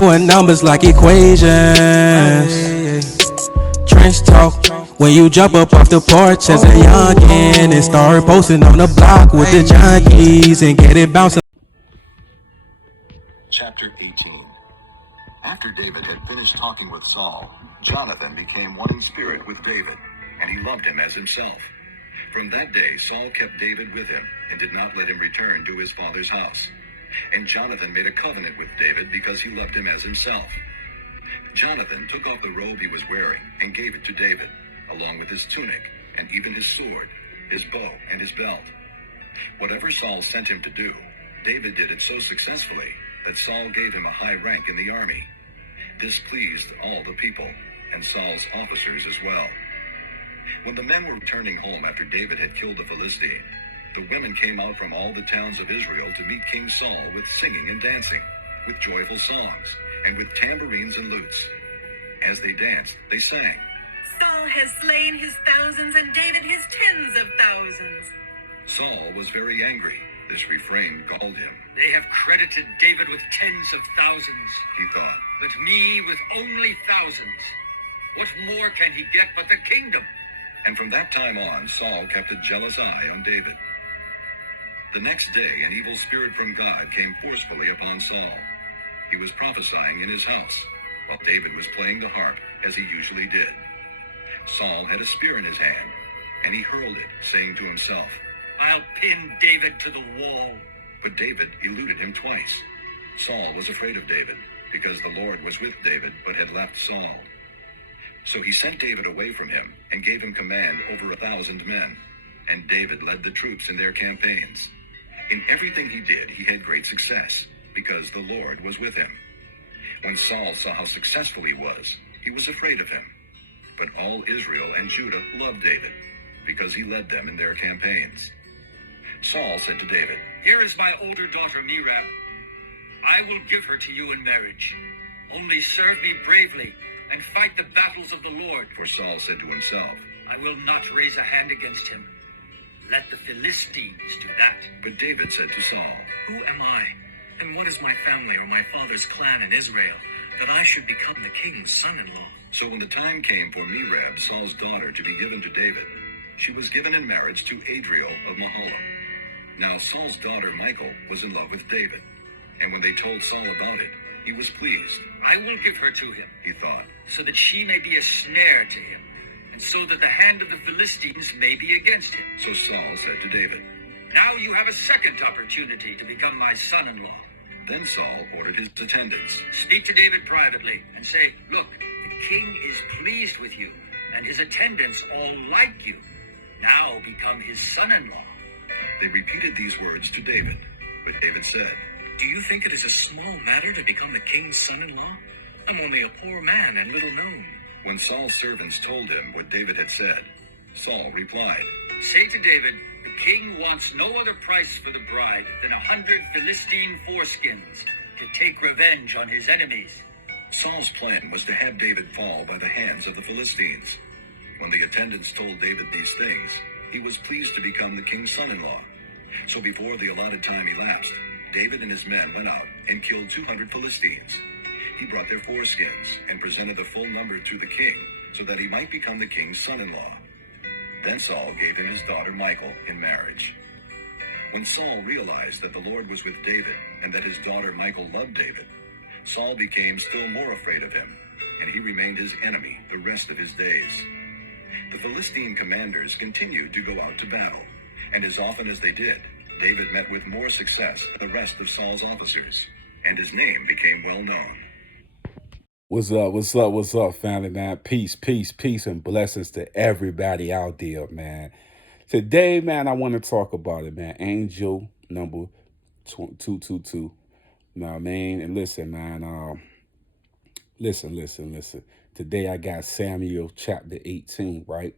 With numbers like equations. Trench talk. When you jump up off the porch as a youngin' and start posting on the block with the junkies and get it bouncing. Chapter 18. After David had finished talking with Saul, Jonathan became one in spirit with David, and he loved him as himself. From that day Saul kept David with him and did not let him return to his father's house. And Jonathan made a covenant with David because he loved him as himself. Jonathan took off the robe he was wearing and gave it to David, along with his tunic and even his sword, his bow, and his belt. Whatever Saul sent him to do, David did it so successfully that Saul gave him a high rank in the army. This pleased all the people, and Saul's officers as well. When the men were returning home after David had killed the Philistine, the women came out from all the towns of Israel to meet King Saul with singing and dancing, with joyful songs, and with tambourines and lutes. As they danced, they sang, Saul has slain his thousands and David his tens of thousands. Saul was very angry. This refrain galled him. They have credited David with tens of thousands, He thought, but me with only thousands. What more can he get but the kingdom? and from that time on, Saul kept a jealous eye on David. The next day, an evil spirit from God came forcefully upon Saul. He was prophesying in his house, while David was playing the harp, as he usually did. Saul had a spear in his hand, and he hurled it, saying to himself, I'll pin David to the wall. But David eluded him twice. Saul was afraid of David, because the Lord was with David, but had left Saul. So he sent David away from him, and gave him command over 1,000 men. And David led the troops in their campaigns. In everything he did, he had great success, because the Lord was with him. When Saul saw how successful he was afraid of him. But all Israel and Judah loved David, because he led them in their campaigns. Saul said to David, Here is my older daughter Merab. I will give her to you in marriage. Only serve me bravely and fight the battles of the Lord. For Saul said to himself, I will not raise a hand against him. Let the Philistines do that. But David said to Saul, Who am I, and what is my family or my father's clan in Israel, that I should become the king's son-in-law? So when the time came for Merab, Saul's daughter, to be given to David, she was given in marriage to Adriel of Mahalath. Now Saul's daughter Michal was in love with David, and when they told Saul about it, he was pleased. I will give her to him, He thought, so that she may be a snare to him, and so that the hand of the Philistines may be against him. So Saul said to David. Now you have a second opportunity to become my son-in-law. Then Saul ordered his attendants. Speak to David privately and say, Look, the king is pleased with you, and his attendants all like you. Now become his son-in-law. They repeated these words to David, but David said, Do you think it is a small matter to become the king's son-in-law? I'm only a poor man and little known. When Saul's servants told him what David had said, Saul replied, Say to David, the king wants no other price for the bride than 100 Philistine foreskins to take revenge on his enemies. Saul's plan was to have David fall by the hands of the Philistines. When the attendants told David these things, he was pleased to become the king's son-in-law. So before the allotted time elapsed, David and his men went out and killed 200 Philistines. He brought their foreskins and presented the full number to the king, so that he might become the king's son-in-law. Then Saul gave him his daughter Michal in marriage. When Saul realized that the Lord was with David and that his daughter Michal loved David, Saul became still more afraid of him, and he remained his enemy the rest of his days. The Philistine commanders continued to go out to battle, and as often as they did, David met with more success than the rest of Saul's officers, and his name became well known. What's up, family, man? Peace, and blessings to everybody out there, man. Today, man, I want to talk about it, man. Angel number 222. You know what I mean? And listen, man, listen. Today I got Samuel chapter 18, right?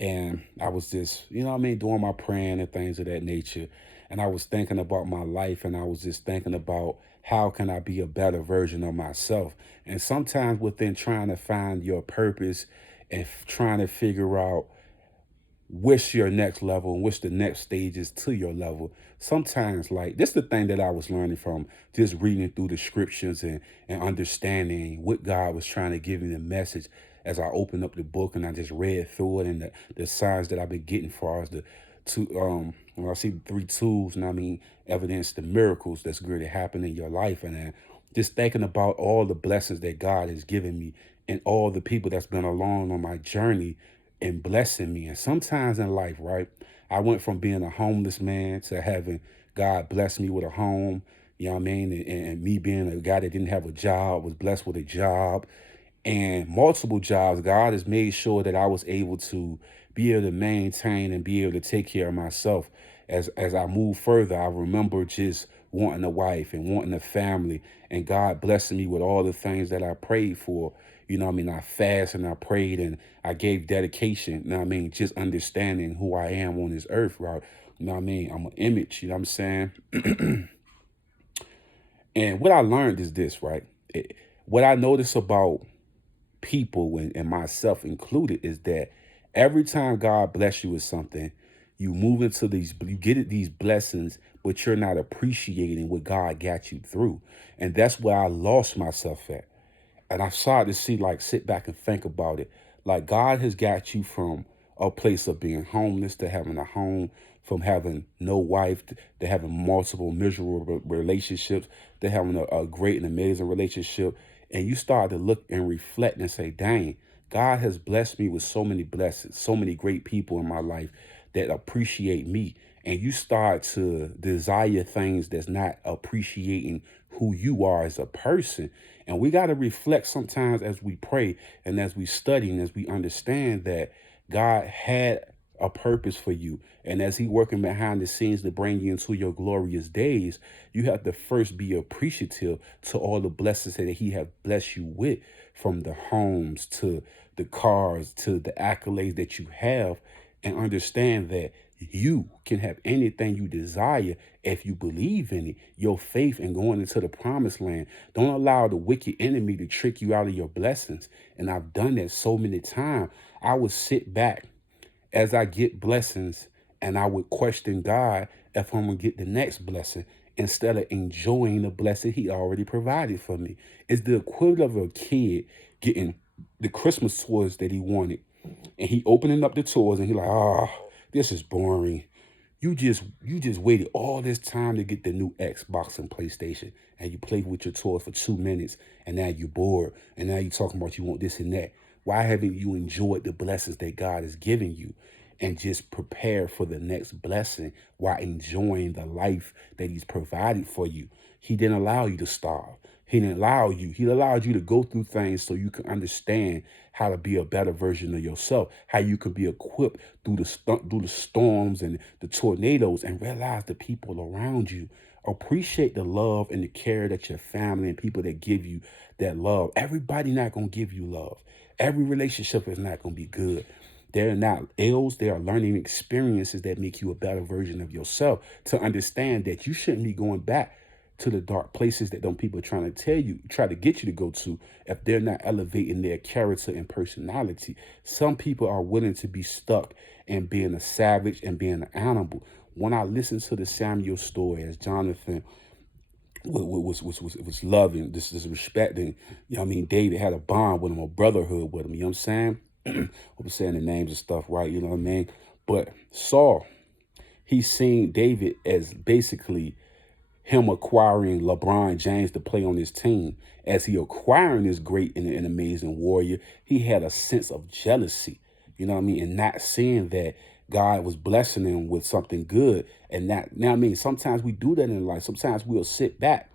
And I was just, you know what I mean, doing my praying and things of that nature. And I was thinking about my life, and I was just thinking about how can I be a better version of myself. And sometimes within trying to find your purpose and trying to figure out what's your next level and what's the next stages to your level. Sometimes, like, this is the thing that I was learning from just reading through the scriptures and understanding what God was trying to give me the message as I opened up the book and I just read through it, and the signs that I've been getting for us, the two when I see the three tools, and I mean evidence the miracles that's going to happen in your life, and then just thinking about all the blessings that God has given me and all the people that's been along on my journey and blessing me. And sometimes in life, right, I went from being a homeless man to having God bless me with a home, you know what I mean? And me being a guy that didn't have a job, was blessed with a job and multiple jobs. God has made sure that I was able to be able to maintain and be able to take care of myself. As I move further, I remember just wanting a wife and wanting a family, and God blessing me with all the things that I prayed for. You know what I mean? I fasted and I prayed and I gave dedication. You know what I mean? Just understanding who I am on this earth, right? You know what I mean? I'm an image, you know what I'm saying? And what I learned is this, right? What I notice about people and myself included is that every time God bless you with something, you move into you get these blessings, but you're not appreciating what God got you through. And that's where I lost myself at. And I started to see, like, sit back and think about it. Like, God has got you from a place of being homeless to having a home, from having no wife to having multiple miserable relationships, to having a great and amazing relationship. And you start to look and reflect and say, dang, God has blessed me with so many blessings, so many great people in my life that appreciate me. And you start to desire things that's not appreciating who you are as a person. And we got to reflect sometimes as we pray and as we study and as we understand that God had a purpose for you. And as he working behind the scenes to bring you into your glorious days, you have to first be appreciative to all the blessings that he have blessed you with, from the homes to the cars to the accolades that you have, and understand that you can have anything you desire if you believe in it. Your faith in going into the promised land. Don't allow the wicked enemy to trick you out of your blessings. And I've done that so many times. I would sit back as I get blessings and I would question God if I'm going to get the next blessing, instead of enjoying the blessing he already provided for me. It's the equivalent of a kid getting the Christmas toys that he wanted, and he opening up the toys and he like, this is boring. You just waited all this time to get the new Xbox and PlayStation, and you played with your toys for 2 minutes, and now you're bored, and now you're talking about you want this and that. Why haven't you enjoyed the blessings that God has given you and just prepare for the next blessing while enjoying the life that he's provided for you? He didn't allow you to starve. He didn't allow you. He allowed you to go through things so you can understand how to be a better version of yourself, how you can be equipped through the storms and the tornadoes, and realize the people around you. Appreciate the love and the care that your family and people that give you that love. Everybody not going to give you love. Every relationship is not going to be good. They're not ills. They are learning experiences that make you a better version of yourself, to understand that you shouldn't be going back to the dark places that them people are trying to try to get you to go to, if they're not elevating their character and personality. Some people are willing to be stuck in being a savage and being an animal. When I listen to the Samuel story, as Jonathan was loving, this is respecting, you know what I mean, David had a bond with him, a brotherhood with him, you know what I'm saying? I'm saying the names and stuff right, you know what I mean? But Saul, he's seen David as basically him acquiring LeBron James to play on his team. As he acquiring this great and amazing warrior, he had a sense of jealousy, you know what I mean? And not seeing that God was blessing him with something good. And that, now I mean, sometimes we do that in life. Sometimes we'll sit back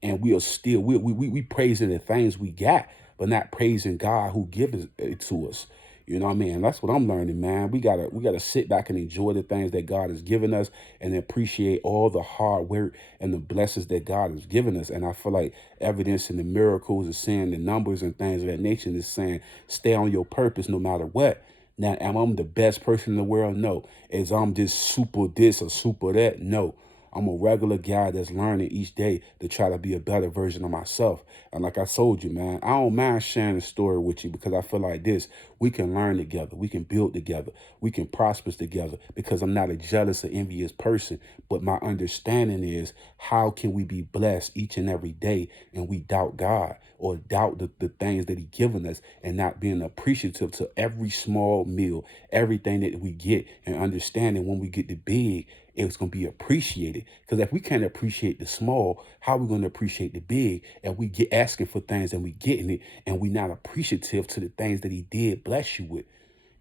and we'll still, we praising the things we got, but not praising God who gives it to us. You know what I mean? And that's what I'm learning, man. We gotta sit back and enjoy the things that God has given us and appreciate all the hard work and the blessings that God has given us. And I feel like evidence in the miracles is saying the numbers and things of that nature is saying, stay on your purpose no matter what. Now, am I the best person in the world? No. Is I'm just super this or super that? No. I'm a regular guy that's learning each day to try to be a better version of myself. And like I told you, man, I don't mind sharing a story with you because I feel like this. We can learn together. We can build together. We can prosper together because I'm not a jealous or envious person. But my understanding is, how can we be blessed each and every day and we doubt God or doubt the things that He given us and not being appreciative to every small meal, everything that we get, and understanding when we get the big, it's going to be appreciated. Because if we can't appreciate the small, how are we going to appreciate the big? And we get asking for things and we getting it, and we not appreciative to the things that He did bless you with.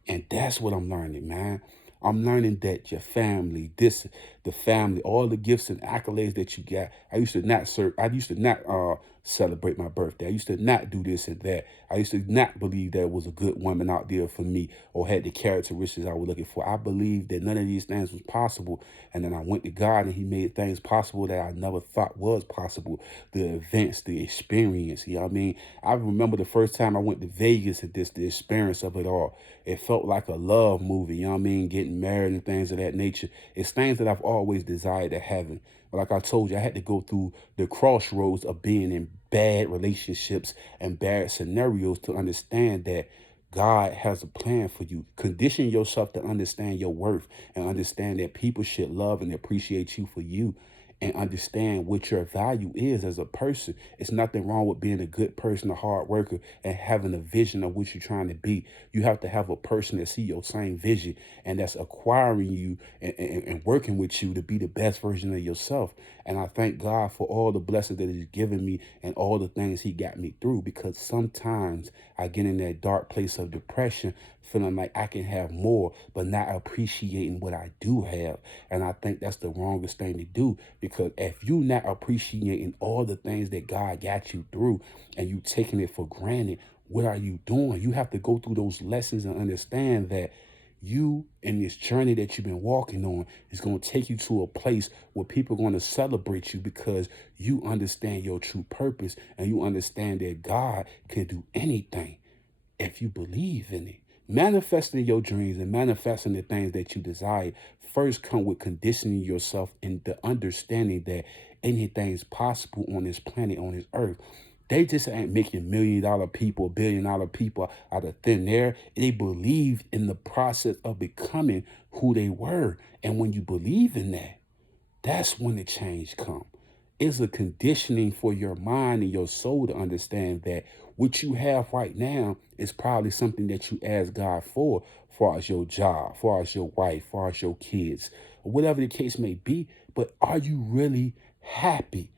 And that's what I'm learning, man. I'm learning that your family, the family, all the gifts and accolades that you got. I used to not celebrate my birthday. I used to not do this and that. I used to not believe there was a good woman out there for me or had the characteristics I was looking for. I believed that none of these things was possible. And then I went to God and He made things possible that I never thought was possible. The events, the experience, you know what I mean? I remember the first time I went to Vegas and the experience of it all. It felt like a love movie, you know what I mean? Getting married and things of that nature. It's things that I've always desired to happen. But like I told you, I had to go through the crossroads of being in bad relationships and bad scenarios to understand that God has a plan for you. Condition yourself to understand your worth and understand that people should love and appreciate you for you, and understand what your value is as a person. It's nothing wrong with being a good person, a hard worker, and having a vision of what you're trying to be. You have to have a person that see your same vision and that's acquiring you and working with you to be the best version of yourself. And I thank God for all the blessings that He's given me and all the things He got me through, because sometimes I get in that dark place of depression, feeling like I can have more, but not appreciating what I do have. And I think that's the wrongest thing to do, because if you're not appreciating all the things that God got you through and you taking it for granted, what are you doing? You have to go through those lessons and understand that you and this journey that you've been walking on is going to take you to a place where people are going to celebrate you because you understand your true purpose and you understand that God can do anything if you believe in it. Manifesting your dreams and manifesting the things that you desire first come with conditioning yourself in the understanding that anything's possible on this planet, on this earth. They just ain't making $1 million people, $1 billion people out of thin air. They believed in the process of becoming who they were. And when you believe in that, that's when the change comes. It's a conditioning for your mind and your soul to understand that what you have right now is probably something that you ask God for, far as your job, far as your wife, far as your kids, or whatever the case may be. But are you really happy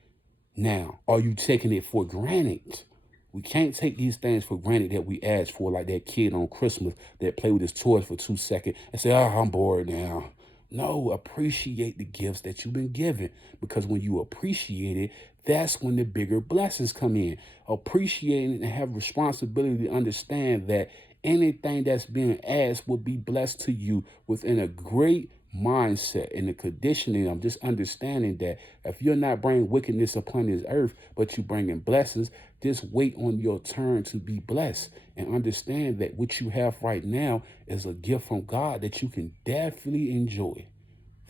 now? Are you taking it for granted? We can't take these things for granted that we ask for, like that kid on Christmas that played with his toys for 2 seconds and say, oh, I'm bored now. No, appreciate the gifts that you've been given, because when you appreciate it, that's when the bigger blessings come in. Appreciating and have responsibility to understand that anything that's being asked will be blessed to you within a great mindset and the conditioning of just understanding that if you're not bringing wickedness upon this earth, but you bringing blessings, just wait on your turn to be blessed and understand that what you have right now is a gift from God that you can definitely enjoy.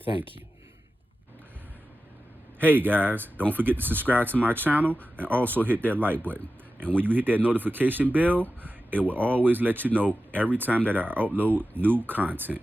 Thank you. Hey guys, don't forget to subscribe to my channel and also hit that like button. And when you hit that notification bell, it will always let you know every time that I upload new content.